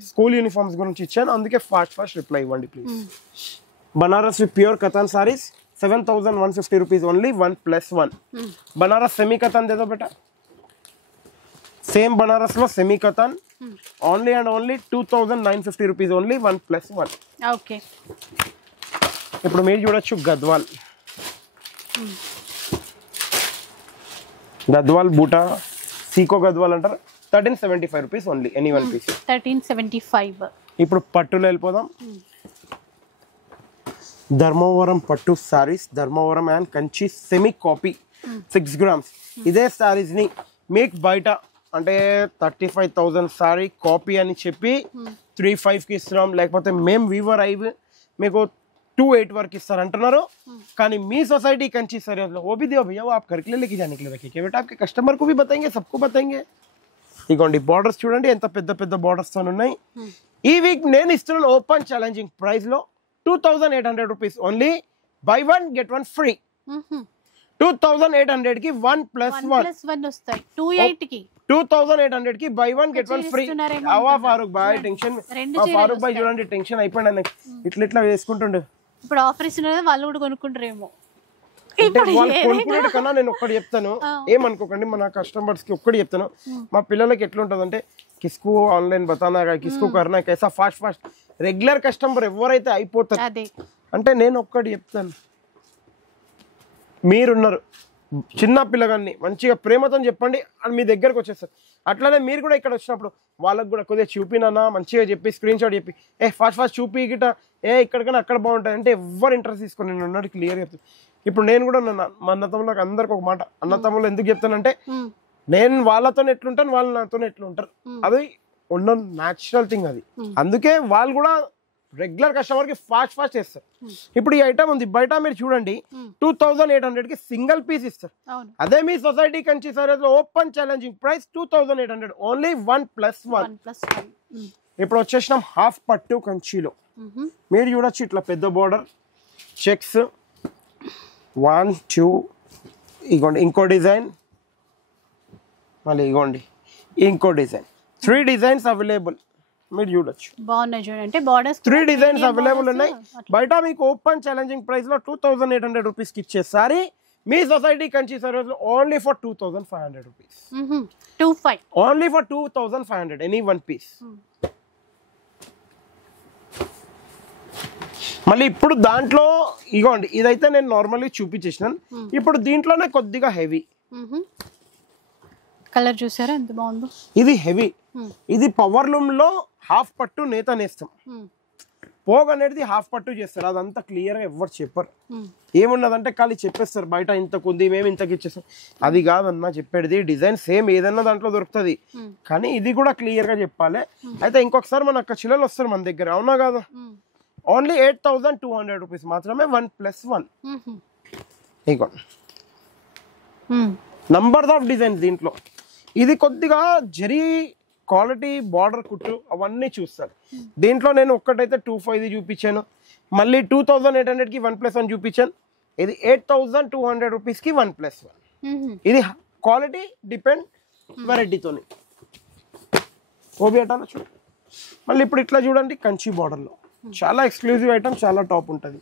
స్కూల్ యూనిఫామ్స్ గురించి ఇచ్చాను, అందుకే ఫాస్ట్ రిప్లై ఇవ్వండి please. Banaras with pure cotton saris 7,150 rupees only 1+1. Banaras semi cotton दे दो बेटा. सेम बनारस लो semi cotton only and only 2,950 rupees only 1+1. Okay ఇప్పుడు మీరు చూడొచ్చు గద్వాల్. గద్వాల్ బూటా సీకో గద్వాల్ అంటారు 1375 rupees only any one piece 1375. ఇప్పుడు పట్టులో వెళ్ళిపోదాం. ధర్మవరం పట్టు saris, Dharmavaram and Kanchi semi copy 6 grams. ఇదే సారీస్ ని మీకు బయట అంటే 35,000 సారీ కాపీ అని చెప్పి 3,500 కి ఇస్తున్నాం, లేకపోతే మేము వీవర్ అయి మీకు 2,800 వరకు ఇస్తారు అంటున్నారు. కానీ మీ సొసైటీ కంచి साड़ी वो भी दियो भैया, वो आप घर के लिए लेके जाने के लिए रखिए बेटा, आपके कस्टमर को भी बताएंगे, सबको बताएंगे. ఇగోండి బార్డర్స్ చూడండి ఎంత పెద్ద పెద్ద బార్డర్స్ తో ఉన్నాయి. ఈ వీక్ నేను ఇస్తున్నాను ఓపెన్ ఛాలెంజింగ్ ప్రైస్ లో 2,800 rupees only buy 1 get 1 free. 2,800 కి 1+1 వస్తాయి 28 కి 2,800 కి బై 1 get 1 ఫ్రీ. అవా ఫారూక్ భాయ్ టెన్షన్, ఫారూక్ భాయ్ చూడండి టెన్షన్ అయిపోయింది, ఇట్లా ఇట్లా వేసుకుంటుండే. ఇప్పుడు ఆఫర్ ఇస్తున్నారు వాళ్ళు కూడా కొనుక్కుంటారేమో. వాళ్ళు కొనుక్కునే కన్నా నేను ఒక్కటి చెప్తాను, ఏమనుకోకండి, మన కస్టమర్స్ కి ఒక్కటి చెప్తాను. మా పిల్లలకి ఎట్లుంటది అంటే కిస్కు ఆన్లైన్ బతానా కిస్కు కర్నా కైసా ఫాస్ట్ రెగ్యులర్ కస్టమర్ ఎవరైతే అయిపోతారు అంటే నేను ఒక్కటి చెప్తాను, మీరున్నారు చిన్న పిల్లగాన్ని మంచిగా ప్రేమతో చెప్పండి అని మీ దగ్గరకు వచ్చేస్తారు. అట్లానే మీరు కూడా ఇక్కడ వచ్చినప్పుడు వాళ్ళకి కూడా కొద్దిగా చూపినా మంచిగా చెప్పి స్క్రీన్ షాట్ చెప్పి ఫాస్ట్ చూపి గిట ఇక్కడికైనా అక్కడ బాగుంటుంది అంటే ఎవరు ఇంట్రెస్ట్ తీసుకొని నేను ఉన్నట్టు క్లియర్ చెప్తాను. ఇప్పుడు నేను కూడా మా అన్నతమ్ములకు అందరికి ఒక మాట, అన్నతమ్ములు ఎందుకు చెప్తానంటే నేను వాళ్ళతో ఎట్లుంటాను వాళ్ళు నాతో ఎట్లుంటారు, అది ఉన్న న్యాచురల్ థింగ్ అది. అందుకే వాళ్ళు కూడా రెగ్యులర్ కస్టమర్ కి ఫాస్ట్ చేస్తారు. ఇప్పుడు ఈ ఐటమ్ ఉంది బయట మీరు చూడండి 2,800 కి సింగిల్ పీస్ ఇస్తారు. అదే మీ society Kanchi sari open challenging price 2,800 only 1+1. ఇప్పుడు వచ్చేసినాం హాఫ్ పట్టు కంచిలో. మీరు చూడొచ్చు ఇట్లా పెద్ద బోర్డర్ చెక్స్ 1 2 ఇగోండి ఇంకో డిజైన్, మళ్ళీ ఇగోండి ఇంకో డిజైన్, 3 డిజైన్స్ అవైలబుల్. మీరు చూడొచ్చు బాగున్నాయి చూడండి బోర్డర్స్ 3 డిజైన్స్ అవైలబుల్ ఉన్నాయి. బయట మీకు ఓపెన్ ఛాలెంజింగ్ ప్రైస్ లో 2,800 రూపీస్ కి ఇచ్చేసారి మీ సొసైటీ కంచి సర్వీస్ లో only for 2,500 rupees. 25 only for 2,500 any one piece. మళ్ళీ ఇప్పుడు దాంట్లో ఇగోండి ఇదైతే నేను నార్మల్లీ చూపించేసినాను. ఇప్పుడు దీంట్లోనే కొద్దిగా హెవీ కలర్ చూసారా ఎంత బాగుందో. ఇది హెవీ, ఇది పవర్ లూమ్ లో హాఫ్ పట్టు నేత నేస్తాం, పోగ్ అనేది హాఫ్ పట్టు చేస్తారు. అదంతా క్లియర్ గా ఎవరు చెప్పరు, ఏమున్నదంటే ఖాళీ చెప్పేస్తారు బయట ఇంతకు ఉంది మేము ఇంతకు ఇచ్చేస్తాం. అది కాదన్నా చెప్పేది, డిజైన్ సేమ్ ఏదన్నా దాంట్లో దొరుకుతుంది, కానీ ఇది కూడా క్లియర్ గా చెప్పాలి. అయితే ఇంకొకసారి మన అక్క చిల్లలు వస్తారు మన దగ్గర, అవునా కాదా? ఓన్లీ 8,200 రూపీస్ మాత్రమే 1+1. ఇగో నంబర్ ఆఫ్ డిజైన్స్ దీంట్లో. ఇది కొద్దిగా జరీ క్వాలిటీ బార్డర్ కుట్టు అవన్నీ చూస్తారు. దీంట్లో నేను ఒక్కటైతే 2,500 చూపించాను, మళ్ళీ 2,800 కి 1+1 చూపించాను. ఇది 8,200 రూపీస్ కి 1+1. ఇది క్వాలిటీ డిపెండ్ వెరైటీతోని ఓబి అటానా చూడండి. మళ్ళీ ఇప్పుడు ఇట్లా చూడండి కంచి బార్డర్లో చాలా ఎక్స్క్లూజివ్ ఐటమ్, చాలా టాప్ ఉంటుంది.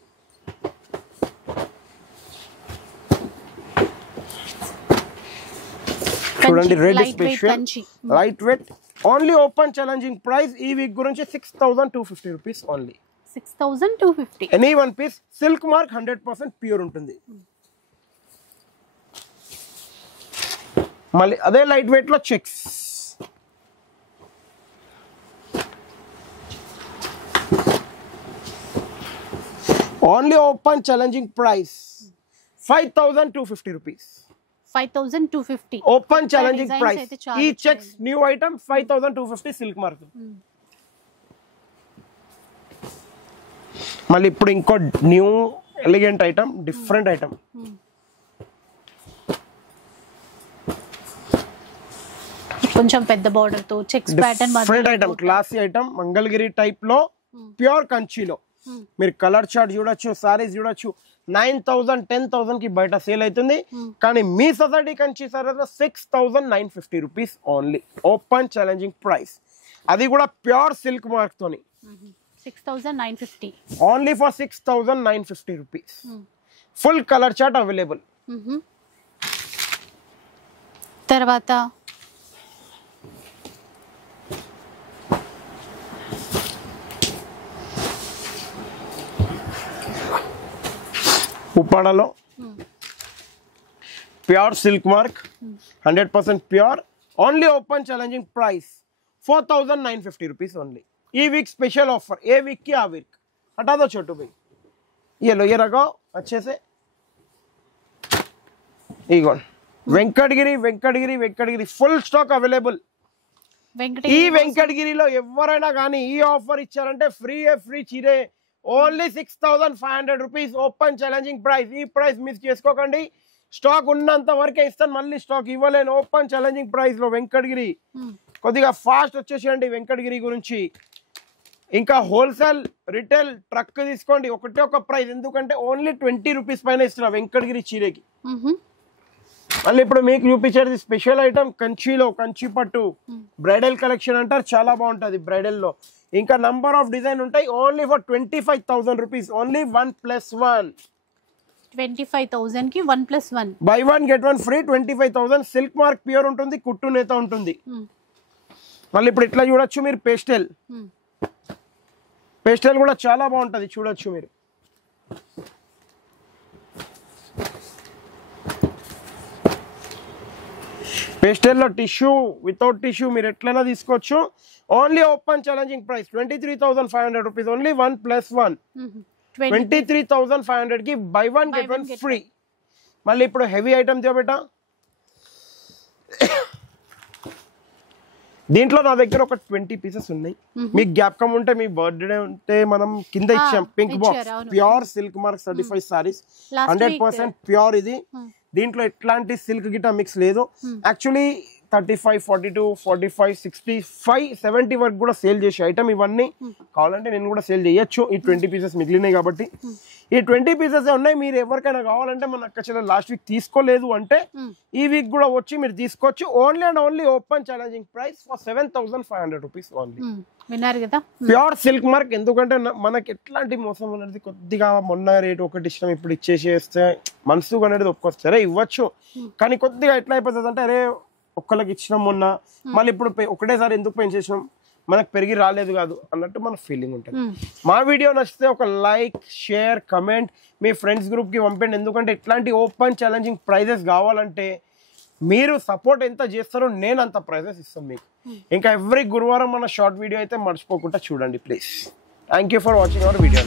చూడండి red special light weight, only open challenging price ఈ వీక్ గురించి 6250 rupees only. 6250. Any one piece silk mark 100% pure ఉంటుంది. మళ్ళీ అదే లైట్ వెయిట్ లో checks, only open challenging price 5250 rupees. 5250 open challenging price. ఈ checks new item 5250 silk mark. మళ్ళీ ఇప్పుడు ఇంకో new elegant item, different item. కొంచెం పెద్ద బార్డర్ తో checks pattern different item, classy item, Mangalagiri type లో ప్యూర్ కంచిలో. మీరు కలర్ చార్ట్ చూడొచ్చు, సారీస్ చూడొచ్చు. 9000 10,000 కి బయట సేల్ అవుతుంది, కానీ మీ society Kanchi saris 6950 rupees only. Open challenging price, అది కూడా ప్యూర్ సిల్క్ మార్క్ తోని. 6950 only for 6950 rupees. Full colour chart available. తర్వాత ఉప్పాడలో pure silk mark 100% pure, only open challenging price 4950 rupees only. ఈ వీక్ స్పెషల్ ऑफर, ఏ వీక్ की आ वीक हटा दो छोटू भाई. ये लो, ये रखो अच्छे से. ఇగోండి Venkatagiri Venkatagiri Venkatagiri full stock available. ఈ వెంకటగిరిలో ఎవరైనా కానీ ఈ ఆఫర్ ఇచ్చారంటే ఫ్రీ చీరే. Only 6500 rupees open challenging price. ఈ ప్రైస్ మిస్ చేసుకోకండి, స్టాక్ ఉన్నంత వరకే ఇస్తాను, మళ్ళీ స్టాక్ ఇవ్వలేను. ఓపెన్ ఛాలెంజింగ్ ప్రైస్ లో వెంకటగిరి. కొద్దిగా ఫాస్ట్ వచ్చేసేయండి వెంకటగిరి గురించి. ఇంకా హోల్సేల్ రిటైల్ ట్రక్ తీసుకోండి, ఒకటే ఒక ప్రైస్. ఎందుకంటే ఓన్లీ 20 రూపీస్ పైన ఇస్తున్నా వెంకటగిరి చీరకి. మళ్ళీ ఇప్పుడు మీకు చూపించేది స్పెషల్ ఐటమ్ కంచిలో, కంచి పట్టు బ్రైడల్ కలెక్షన్ అంటారు, చాలా బాగుంటది బ్రైడల్ లో. ఇంకా నంబర్ ఆఫ్ డిజైన్ ఉంటాయి. Only for 25,000 rupees only. 1+1 25,000 కి 1+1 by 1 get 1 free. 25,000 silk mark pure ఉంటుంది, కుట్టు నేత ఉంటుంది. మళ్ళీ ఇప్పుడు ఇట్లా చూడొచ్చు మీరు, పేస్టల్. పేస్టల్ కూడా చాలా బాగుంటది, చూడొచ్చు మీరు. పేస్టల్లో టిష్యూ, వితౌట్ టిష్యూ మీరు ఎట్లైనా తీసుకోవచ్చు. Only open challenging price 23,500 rupees only. 1+1 23,500 కి బై 1 గెట్ 1 ఫ్రీ. మళ్ళీ ఇప్పుడు హెవీ ఐటమ్ తో బేటా, దీంట్లో నా దగ్గర ఒక 20 పీసెస్ ఉన్నాయి. మీకు జ్ఞాపకం ఉంటే మీ బర్త్డే ఉంటే మనం కింద ఇచ్చాం pink box, pure silk mark certified saris 100% pure. ఇది దీంట్లో ఎట్లాంటి సిల్క్ గిటా మిక్స్ లేదు. యాక్చువల్లీ 35, 42, 45, 65, 70 వరకు కూడా సేల్ చేసే ఐటమ్ ఇవన్నీ. కావాలంటే నేను కూడా సేల్ చేయొచ్చు. ఈ 20 పీసెస్ మిగిలినాయి కాబట్టి ఈ 20 పీసెస్ ఉన్నాయి. మీరు ఎవరికైనా కావాలంటే మన అక్క చెల్లెలు లాస్ట్ వీక్ తీసుకోలేదు అంటే ఈ వీక్ కూడా వచ్చి మీరు తీసుకోవచ్చు. Only and only open challenging price for 7,500 rupees only. విన్నారు కదా, ప్యూర్ సిల్క్ మార్క్. ఎందుకంటే మనకి ఎట్లాంటి మోసం అనేది కొద్దిగా మొన్న రేటు ఒకటి ఇష్టం ఇప్పుడు ఇచ్చేసేస్తే మనసు అనేది ఒక్కొక్కసారి ఇవ్వచ్చు, కానీ కొద్దిగా ఎట్లా అయిపోతుంది అంటే అరే ఒక్కళ్ళకి ఇచ్చినాం మొన్న, మళ్ళీ ఇప్పుడు ఒకటేసారి ఎందుకు పెంచేసినాం, మనకు పెరిగి రాలేదు కాదు అన్నట్టు మన ఫీలింగ్ ఉంటుంది. మా వీడియో నచ్చితే ఒక లైక్, షేర్, కమెంట్ మీ ఫ్రెండ్స్ గ్రూప్ కి పంపండి. ఎందుకంటే ఇట్లాంటి ఓపెన్ ఛాలెంజింగ్ ప్రైజెస్ కావాలంటే మీరు సపోర్ట్ ఎంత చేస్తారో నేను అంత ప్రైజెస్ ఇస్తాను మీకు. ఇంకా ఎవ్రీ గురువారం మన షార్ట్ వీడియో అయితే మర్చిపోకుండా చూడండి please. Thank you for watching our video.